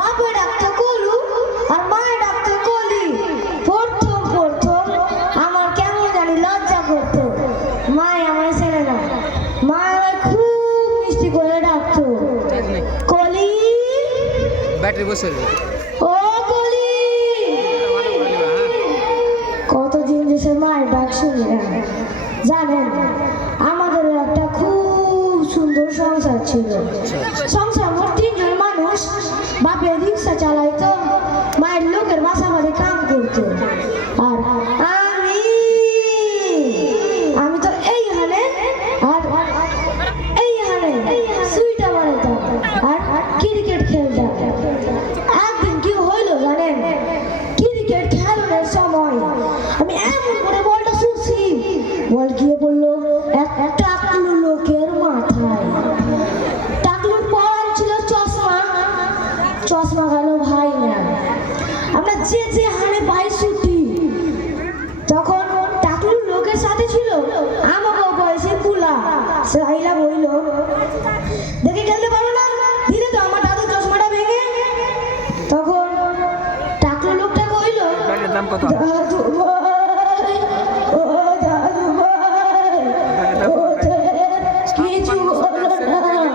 বাপে ডাকতো কলু আর মায়ে ডাকতো কলি। প্রথম প্রথম আমার কেমন জানি লজ্জা করতো, মায়ে আমায় চেনে না। মা আমায় খুব মিষ্টি করে ডাকতো, কলি ব্যাটারি বসে ও কলি। কতদিন যে সে মায়ের ডাক শুনি না। জানেন, আমাদের একটা খুব সুন্দর সংসার ছিল। সংসার মোট 3 জন মানুষ। বাপের রিক্সা চালাইতো, মায়ের লোকের বাসা বাড়ি কাম করতো, আর আমি তো এইখানে আর এইখানে সুইটা বানাতাম আর ক্রিকেট খেলতাম। একদিন কি হইলো জানেন, ক্রিকেট খেলানোর সময় আমি এমন করে বলটা ছুটছি, বল গিয়ে পড়লো একটা টাকলু লোকের মাথায়। টাকলুর পরন ছিল চশমা, চশমা গেল ভাই না। আমরা যে হানে ভাই ছুটি, তখন টাকলুর লোকের সাথে ছিল আমাকে বয়সে পুলা। সাইলা বইল, দেখে খেলতে পারো না, দিলে তো আমার দাদু চশমাটা ভেঙে। তখন টাকলু লোকটা কইল, ব্যাটারির দাম কত? দাদু ভাই, ও দাদু ভাই, ওদের কিছু হলো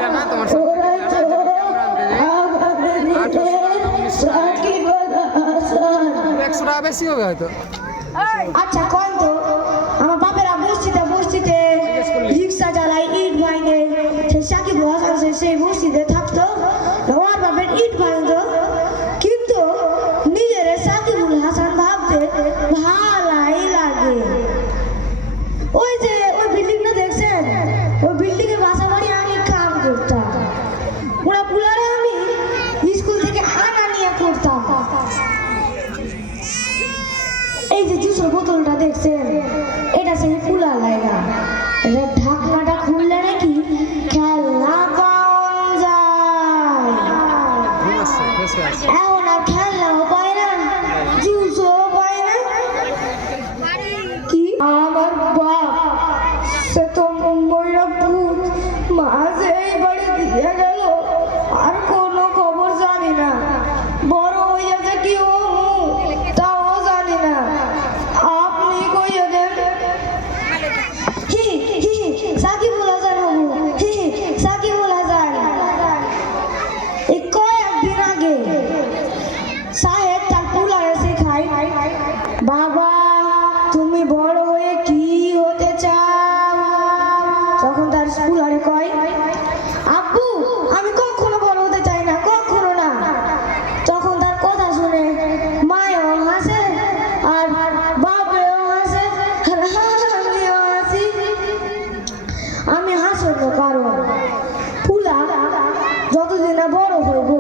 না, ওরাই তো আগামী দিনের সাকিব আল হাসান। 100 টাকা বেশি হবে হয়তো। আচ্ছা কন তো, আমার বাপেরা বস্তিতে রিক্সা চালায়, ইট ভাঙে। সে সাকিব আল হাসান সেই বস্তিতে থাকতো, ওর বাপের ইট ভাঙতো, কিন্তু নিজের সাকিবুল হাসান ভাবতে ভালাই লাগে। ওই যে ওই বিল্ডিংটা দেখছেন, ওই বিল্ডিং এর বাসা বাড়ি আমি কাম করতাম। ওরা পুলারে আমি স্কুল থেকে আনা নিয়ে করতাম। এই যে জুসের বোতলটা দেখছেন, এটা সেই পুলা লাগা। এটা ঢাকনাটা খুললে নাকি খেলনা পাওয়া যায়। এখন আর খেলনাও পায় না, জুসও পায় না। কি আমার বাপ, সে তো ময়রা ভূত, মাঝে এই বাড়ি দিয়ে গেল, আর কোনো খবর জানি না। বড় হইয়া যে কি ও তাও জানি না। আপনি কইয়া দেন। সাকিবুল হাসান বাবু, সাকিবুল হাসান। এই কয়েকদিন আগে সাহেব তার পুলারে শেখায়, বাবা তুমি বড় হয়ে কি হতে চাও? তখন তার পুলারে কয়, আব্বু আমি কখনো বড় হতে চাই না, কখনো না। তখন তার কথা শুনে মায়েও হাসে আর বাপেও হাসে, আর আমিও হাসি। আমি হাসব কারণ পুলা যতদিন না বড় হইব